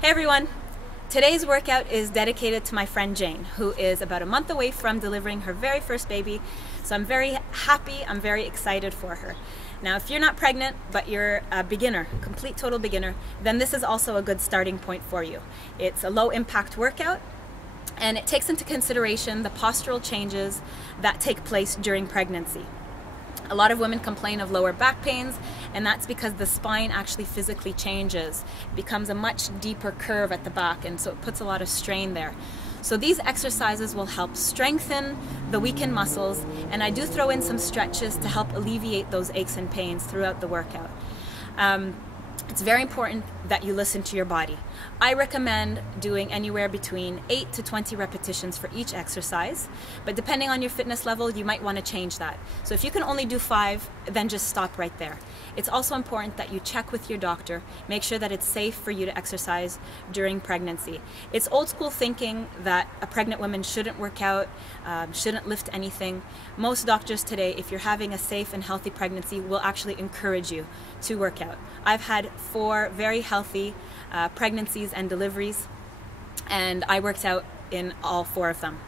Hey everyone! Today's workout is dedicated to my friend Jane, who is about a month away from delivering her very first baby. So I'm very happy, I'm very excited for her. Now if you're not pregnant, but you're a beginner, complete total beginner, then this is also a good starting point for you. It's a low impact workout, and it takes into consideration the postural changes that take place during pregnancy. A lot of women complain of lower back pains, and that's because the spine actually physically changes. It becomes a much deeper curve at the back, and so it puts a lot of strain there. So these exercises will help strengthen the weakened muscles, and I do throw in some stretches to help alleviate those aches and pains throughout the workout. It's very important that you listen to your body. I recommend doing anywhere between 8 to 20 repetitions for each exercise, but depending on your fitness level, you might want to change that. So if you can only do 5, then just stop right there. It's also important that you check with your doctor, make sure that it's safe for you to exercise during pregnancy. It's old school thinking that a pregnant woman shouldn't work out, shouldn't lift anything. Most doctors today, if you're having a safe and healthy pregnancy, will actually encourage you to work out. I've had 4 very healthy pregnancies and deliveries, and I worked out in all 4 of them.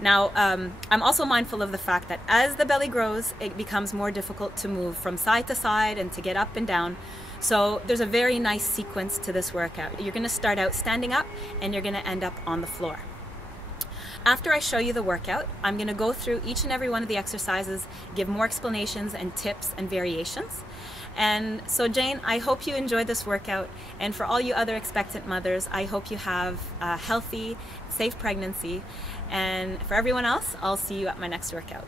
Now, I'm also mindful of the fact that as the belly grows, it becomes more difficult to move from side to side and to get up and down. So there's a very nice sequence to this workout. You're going to start out standing up, and you're going to end up on the floor. After I show you the workout, I'm going to go through each and every one of the exercises, give more explanations and tips and variations. And so Jane, I hope you enjoyed this workout, and for all you other expectant mothers, I hope you have a healthy, safe pregnancy, and for everyone else, I'll see you at my next workout.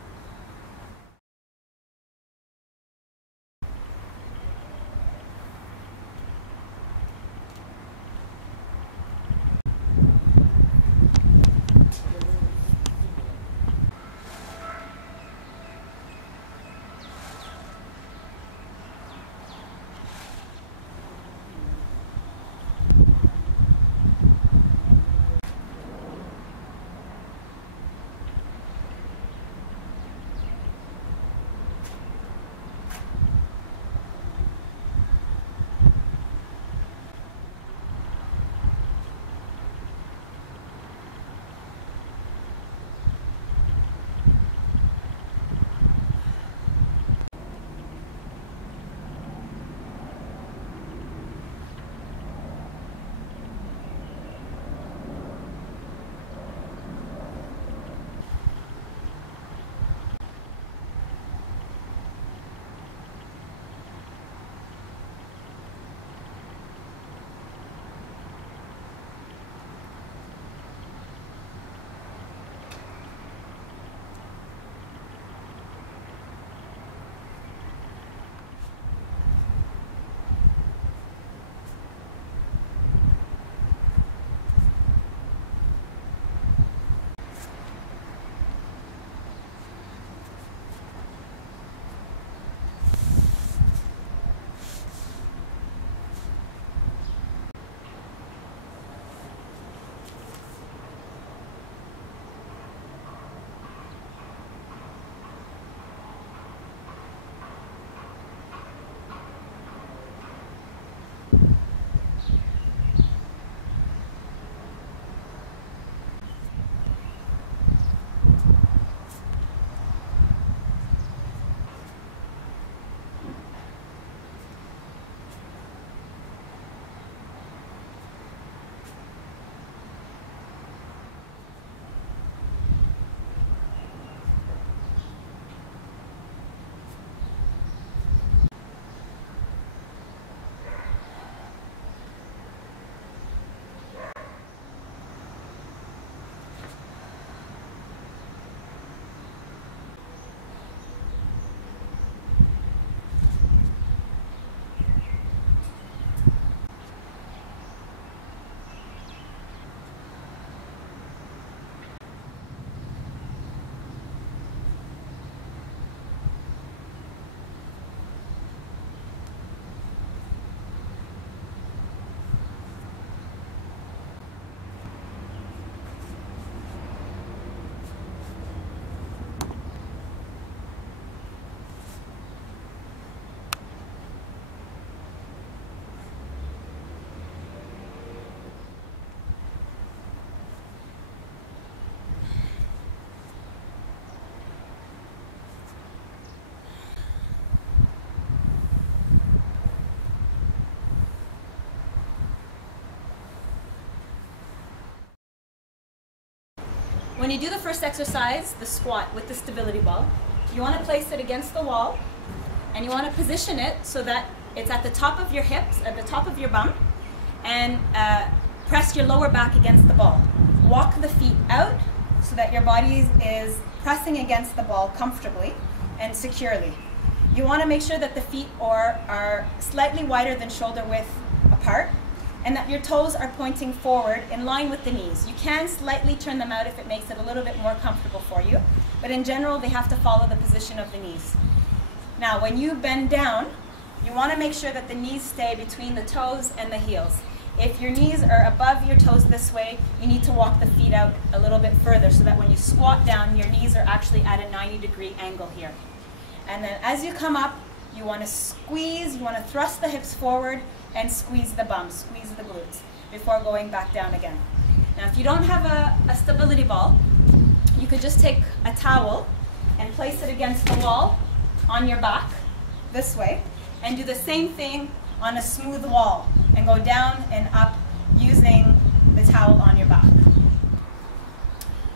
When you do the first exercise, the squat with the stability ball, you want to place it against the wall, and you want to position it so that it's at the top of your hips, at the top of your bum, and press your lower back against the ball. Walk the feet out so that your body is pressing against the ball comfortably and securely. You want to make sure that the feet are slightly wider than shoulder width apart, and that your toes are pointing forward in line with the knees. You can slightly turn them out if it makes it a little bit more comfortable for you, but in general they have to follow the position of the knees. Now when you bend down, you want to make sure that the knees stay between the toes and the heels. If your knees are above your toes this way, you need to walk the feet out a little bit further so that when you squat down, your knees are actually at a 90-degree angle here. And then as you come up, you want to squeeze, you want to thrust the hips forward and squeeze the bum, squeeze the glutes before going back down again. Now if you don't have a stability ball, you could just take a towel and place it against the wall on your back this way and do the same thing on a smooth wall and go down and up using the towel on your back.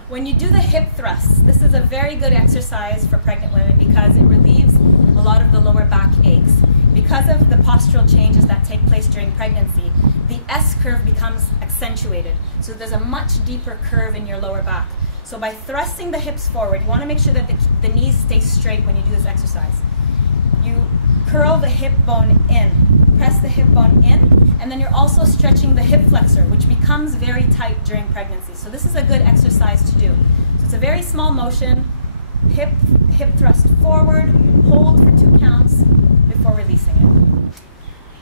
When you do the hip thrusts, this is a very good exercise for pregnant women because it relieves a lot of the lower back aches. Because of the postural changes that take place during pregnancy, the S curve becomes accentuated. So there's a much deeper curve in your lower back. So by thrusting the hips forward, you want to make sure that the knees stay straight when you do this exercise. You curl the hip bone in, press the hip bone in, and then you're also stretching the hip flexor, which becomes very tight during pregnancy. So this is a good exercise to do. So it's a very small motion, hip thrust forward, hold for 2 counts before releasing it.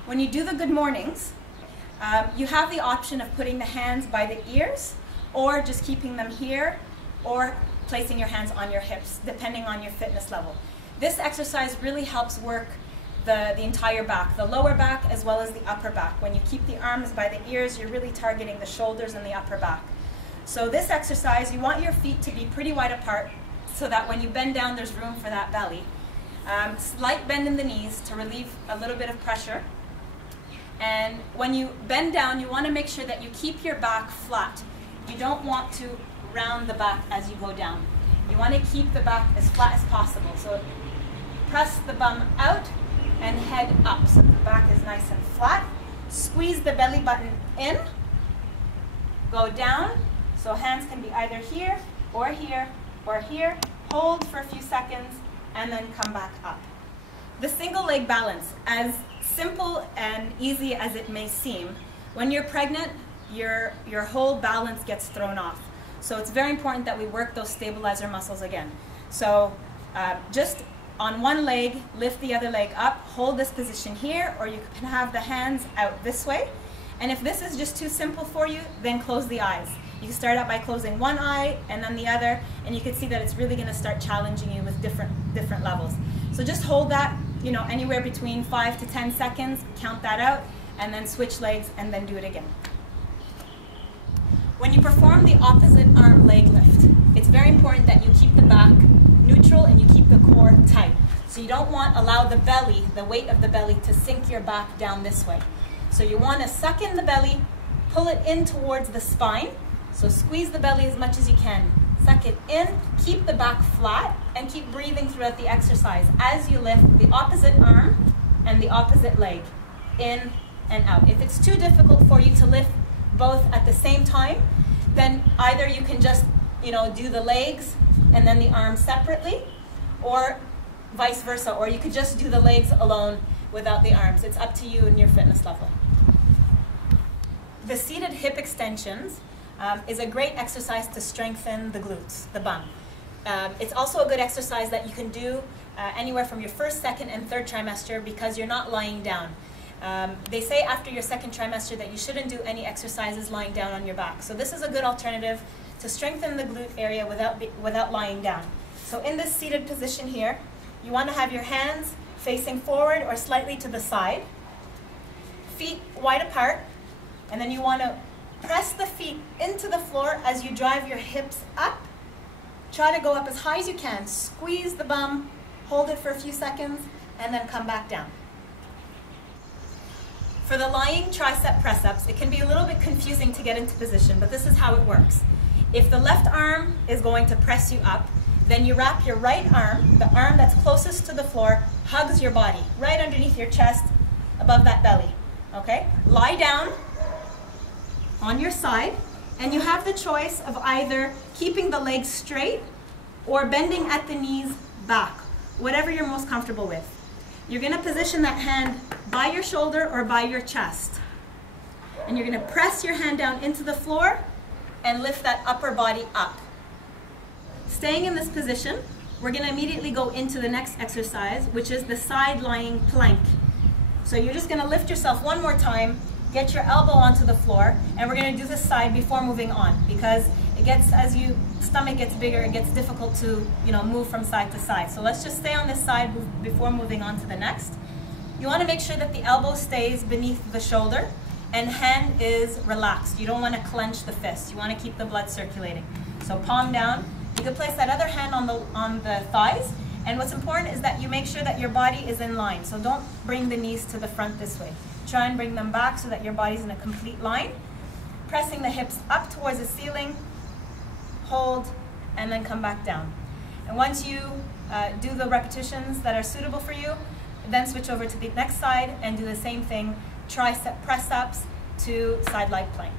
When you do the good mornings, you have the option of putting the hands by the ears or just keeping them here or placing your hands on your hips, depending on your fitness level. This exercise really helps work the entire back, the lower back as well as the upper back. When you keep the arms by the ears, you're really targeting the shoulders and the upper back. So this exercise, you want your feet to be pretty wide apart so that when you bend down, there's room for that belly. Slight bend in the knees to relieve a little bit of pressure. And when you bend down, you want to make sure that you keep your back flat. You don't want to round the back as you go down. You want to keep the back as flat as possible. So press the bum out and head up so the back is nice and flat. Squeeze the belly button in, go down, so hands can be either here or here or here. Hold for a few seconds and then come back up. The single leg balance, as simple and easy as it may seem, when you're pregnant, your whole balance gets thrown off. So it's very important that we work those stabilizer muscles again. So just on one leg, lift the other leg up, hold this position here, or you can have the hands out this way. And if this is just too simple for you, then close the eyes. You can start out by closing one eye and then the other, and you can see that it's really going to start challenging you with different levels. So just hold that, anywhere between 5 to 10 seconds, count that out, and then switch legs and then do it again. When you perform the opposite arm leg lift, it's very important that you keep the back neutral and you keep the core tight. So you don't allow the belly, the weight of the belly, to sink your back down this way. So you want to suck in the belly, pull it in towards the spine. So squeeze the belly as much as you can. Suck it in, keep the back flat, and keep breathing throughout the exercise as you lift the opposite arm and the opposite leg, in and out. If it's too difficult for you to lift both at the same time, then either you can just do the legs and then the arms separately, or vice versa, or you could just do the legs alone without the arms. It's up to you and your fitness level. The seated hip extensions is a great exercise to strengthen the glutes, the bum. It's also a good exercise that you can do anywhere from your first, second, and third trimester because you're not lying down. They say after your second trimester that you shouldn't do any exercises lying down on your back. So this is a good alternative to strengthen the glute area without lying down. So in this seated position here, you want to have your hands facing forward or slightly to the side, feet wide apart, and then you want to press the feet into the floor as you drive your hips up. Try to go up as high as you can. Squeeze the bum, hold it for a few seconds, and then come back down. For the lying tricep press-ups, it can be a little bit confusing to get into position, but this is how it works. If the left arm is going to press you up, then you wrap your right arm, the arm that's closest to the floor, hugs your body, right underneath your chest, above that belly, okay? Lie down on your side, and you have the choice of either keeping the legs straight or bending at the knees back, whatever you're most comfortable with. You're gonna position that hand by your shoulder or by your chest. And you're gonna press your hand down into the floor and lift that upper body up. Staying in this position, we're gonna immediately go into the next exercise, which is the side lying plank. So you're just gonna lift yourself one more time, get your elbow onto the floor, and we're gonna do this side before moving on, because it gets, as your stomach gets bigger, it gets difficult to, move from side to side. So let's just stay on this side before moving on to the next. You wanna make sure that the elbow stays beneath the shoulder and hand is relaxed. You don't wanna clench the fist. You wanna keep the blood circulating. So palm down. You can place that other hand on the thighs, and what's important is that you make sure that your body is in line. So don't bring the knees to the front this way. Try and bring them back so that your body's in a complete line. Pressing the hips up towards the ceiling, hold, and then come back down. And once you do the repetitions that are suitable for you, then switch over to the next side and do the same thing, tricep press-ups to side leg plank.